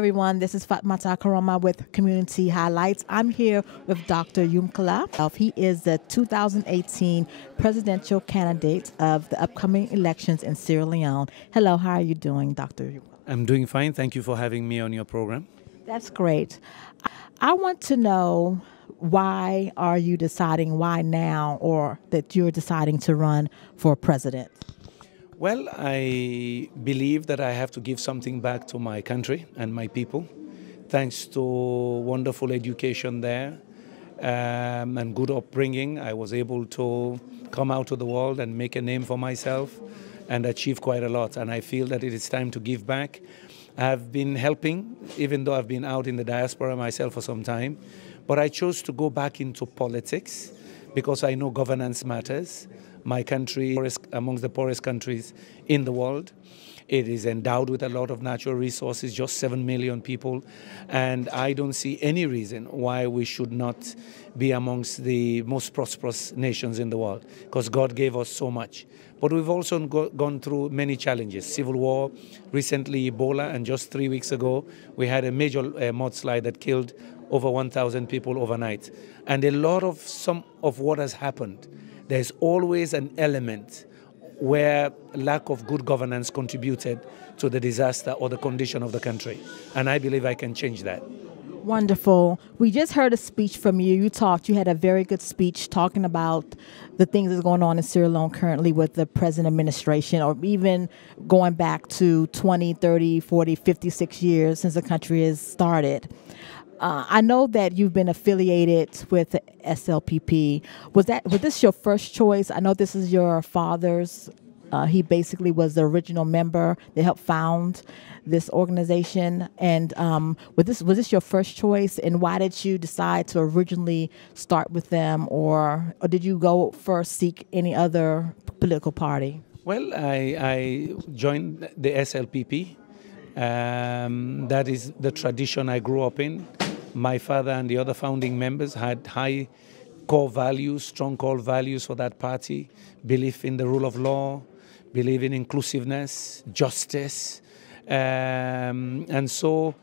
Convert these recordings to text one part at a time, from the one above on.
everyone. This is Fatmata Koroma with Community Highlights. I'm here with Dr. Yumkella. He is the 2018 presidential candidate of the upcoming elections in Sierra Leone. Hello, how are you doing, Dr. Yumkella? I'm doing fine. Thank you for having me on your program. That's great. I want to know, why are you deciding, why now, or that you're deciding to run for president? Well, I believe that I have to give something back to my country and my people. Thanks to wonderful education there and good upbringing, I was able to come out to the world and make a name for myself and achieve quite a lot. And I feel that it is time to give back. I've been helping, even though I've been out in the diaspora myself for some time. But I chose to go back into politics because I know governance matters. My country is amongst the poorest countries in the world. It is endowed with a lot of natural resources, just 7 million people. And I don't see any reason why we should not be amongst the most prosperous nations in the world, because God gave us so much. But we've also gone through many challenges. Civil war, recently Ebola, and just 3 weeks ago, we had a major mudslide that killed over 1,000 people overnight. And a lot of some of what has happened, there's always an element where lack of good governance contributed to the disaster or the condition of the country. And I believe I can change that. Wonderful. We just heard a speech from you. You had a very good speech talking about the things that's going on in Sierra Leone currently with the present administration, or even going back to 20, 30, 40, 56 years since the country has started. I know that you've been affiliated with the SLPP. Was this your first choice? I know this is your father's. He basically was the original member that helped found this organization. And was this your first choice? And why did you decide to originally start with them, or did you go first seek any other political party? Well, I joined the SLPP. That is the tradition I grew up in. My father and the other founding members had high core values, strong core values for that party, belief in the rule of law, belief in inclusiveness, justice. And so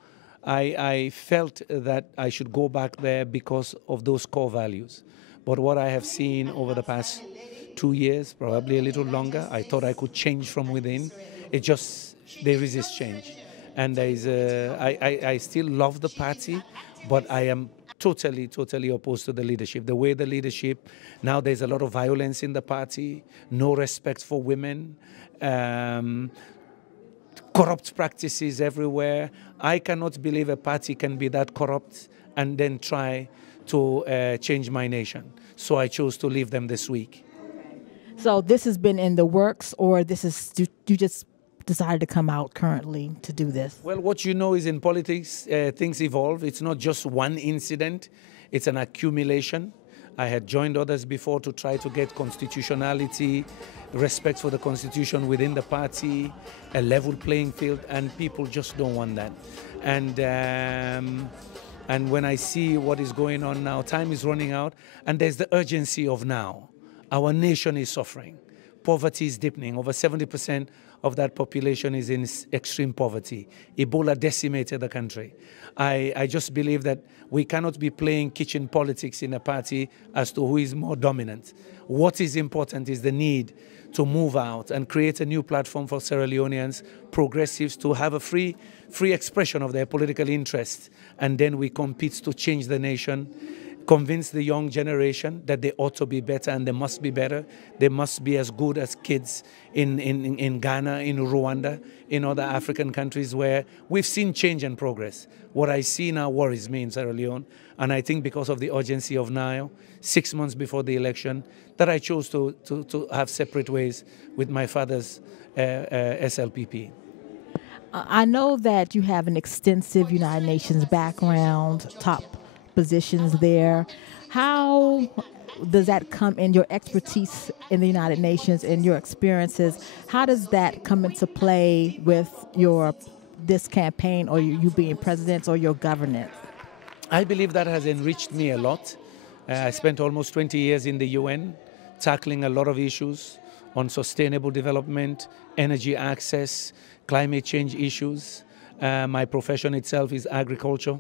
I felt that I should go back there because of those core values. But what I have seen over the past 2 years, probably a little longer, I thought I could change from within. They resist change. And I still love the party, but I am totally opposed to the leadership. The way the leadership, now there's a lot of violence in the party, no respect for women, corrupt practices everywhere. I cannot believe a party can be that corrupt and then try to change my nation. So I chose to leave them this week. So this has been in the works, or you just decided to come out currently to do this? Well, what you know is in politics, things evolve. It's not just one incident. It's an accumulation. I had joined others before to try to get constitutionality, respect for the constitution within the party, a level playing field, and people just don't want that. And when I see what is going on now, time is running out, and there's the urgency of now. Our nation is suffering. Poverty is deepening. Over 70% of that population is in extreme poverty. Ebola decimated the country. I just believe that we cannot be playing kitchen politics in a party as to who is more dominant. What is important is the need to move out and create a new platform for Sierra Leoneans, progressives, to have a free expression of their political interests. And then we compete to change the nation, convince the young generation that they ought to be better and they must be better. They must be as good as kids in Ghana, in Rwanda, in other African countries where we've seen change and progress. What I see now worries me in Sierra Leone, and I think because of the urgency of now, 6 months before the election, that I chose to have separate ways with my father's SLPP. I know that you have an extensive United Nations background, top positions there. How does that come in, your expertise in the United Nations and your experiences? How does that come into play with this campaign, or you being president, or your governance? I believe that has enriched me a lot. I spent almost 20 years in the UN tackling a lot of issues on sustainable development, energy access, climate change issues. My profession itself is agriculture.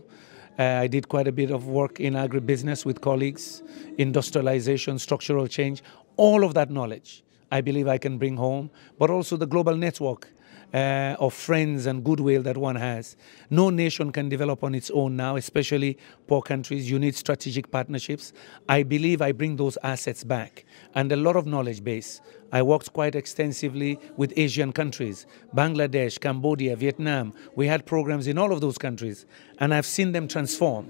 I did quite a bit of work in agribusiness with colleagues, industrialization, structural change, all of that knowledge I believe I can bring home, but also the global network of friends and goodwill that one has. No nation can develop on its own now, especially poor countries. You need strategic partnerships. I believe I bring those assets back and a lot of knowledge base. I worked quite extensively with Asian countries, Bangladesh, Cambodia, Vietnam. We had programs in all of those countries, and I've seen them transform.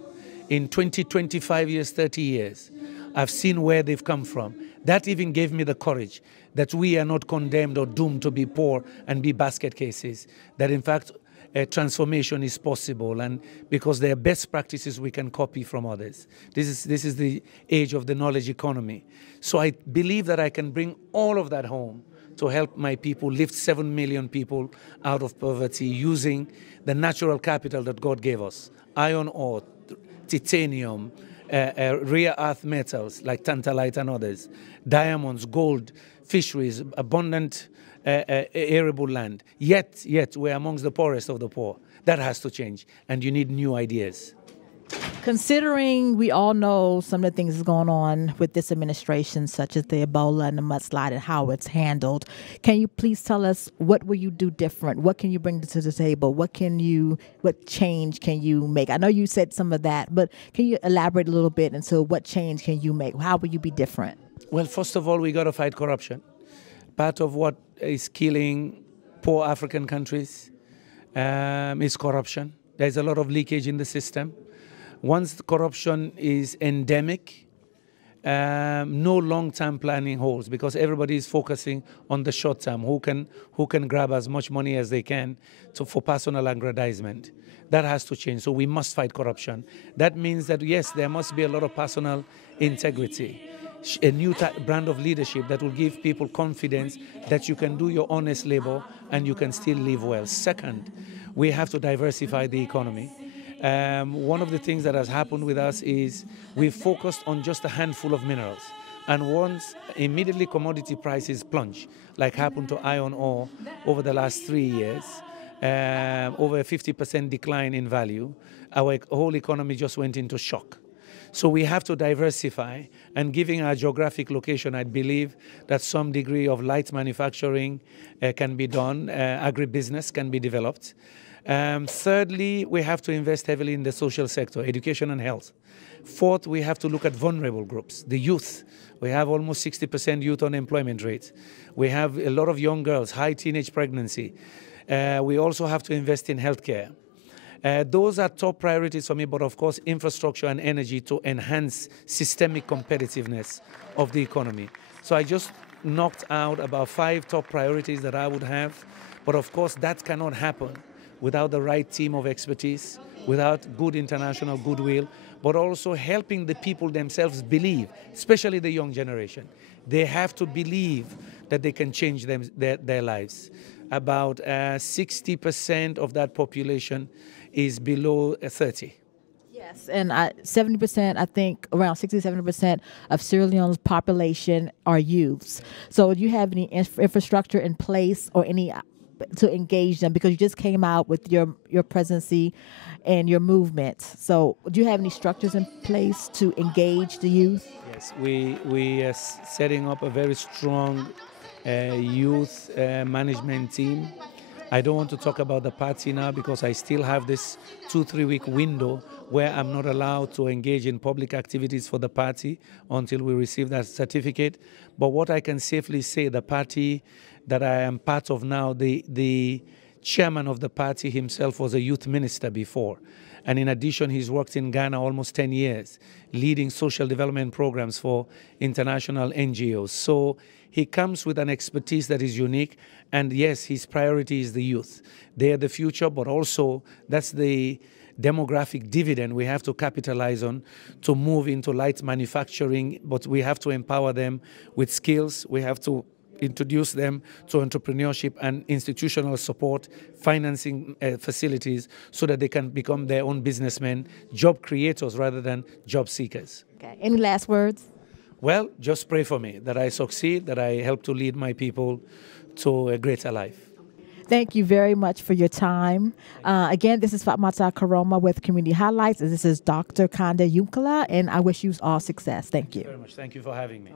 In 20, 25 years, 30 years, I've seen where they've come from. That even gave me the courage that we are not condemned or doomed to be poor and be basket cases, that in fact transformation is possible, and because there are best practices we can copy from others. This is the age of the knowledge economy. So I believe that I can bring all of that home to help my people lift 7 million people out of poverty using the natural capital that God gave us. Iron ore, titanium, rare earth metals like tantalite and others, diamonds, gold, fisheries, abundant arable land. Yet we're amongst the poorest of the poor. That has to change, and you need new ideas. Considering we all know some of the things that's going on with this administration, such as the Ebola and the mudslide and how it's handled, can you please tell us what will you do different? What can you bring to the table? What change can you make? I know you said some of that, but can you elaborate a little bit into what change can you make? How will you be different? Well, first of all, we got to fight corruption. Part of what is killing poor African countries is corruption. There's a lot of leakage in the system. Once the corruption is endemic, no long-term planning holds, because everybody is focusing on the short term. Who can grab as much money as they can for personal aggrandizement? That has to change. So we must fight corruption. That means that yes, there must be a lot of personal integrity, a new brand of leadership that will give people confidence that you can do your honest labor and you can still live well. Second, we have to diversify the economy. One of the things that has happened with us is we've focused on just a handful of minerals. And once immediately commodity prices plunge, like happened to iron ore over the last 3 years, over a 50% decline in value, our whole economy just went into shock. So we have to diversify, and given our geographic location, I believe that some degree of light manufacturing can be done, agribusiness can be developed. Thirdly, we have to invest heavily in the social sector, education and health. Fourth, we have to look at vulnerable groups, the youth. We have almost 60% youth unemployment rate. We have a lot of young girls, high teenage pregnancy. We also have to invest in healthcare. Those are top priorities for me, but of course, infrastructure and energy to enhance systemic competitiveness of the economy. So I just knocked out about 5 top priorities that I would have, but of course, that cannot happen without the right team of expertise, without good international goodwill, but also helping the people themselves believe, especially the young generation. They have to believe that they can change their lives. About 60% of that population is below 30. Yes, and 70%, I think around 60-70% of Sierra Leone's population are youths. So do you have any infrastructure in place or any to engage them, because you just came out with your presidency and your movement? So do you have any structures in place to engage the youth? Yes, we are setting up a very strong youth management team. I don't want to talk about the party now because I still have this 2-3 week window where I'm not allowed to engage in public activities for the party until we receive that certificate. But what I can safely say, the party that I am part of now, the chairman of the party himself was a youth minister before. And in addition, he's worked in Ghana almost 10 years, leading social development programs for international NGOs. So he comes with an expertise that is unique. And yes, his priority is the youth. They are the future, but also that's the demographic dividend we have to capitalize on to move into light manufacturing, but we have to empower them with skills. We have to introduce them to entrepreneurship and institutional support, financing facilities, so that they can become their own businessmen, job creators rather than job seekers. Okay. Any last words? Well, just pray for me that I succeed, that I help to lead my people to a greater life. Thank you very much for your time. Again, this is Fatmata Koroma with Community Highlights. And this is Dr. Kanda Yumkella, and I wish you all success. Thank you. Thank you very much. Thank you for having me.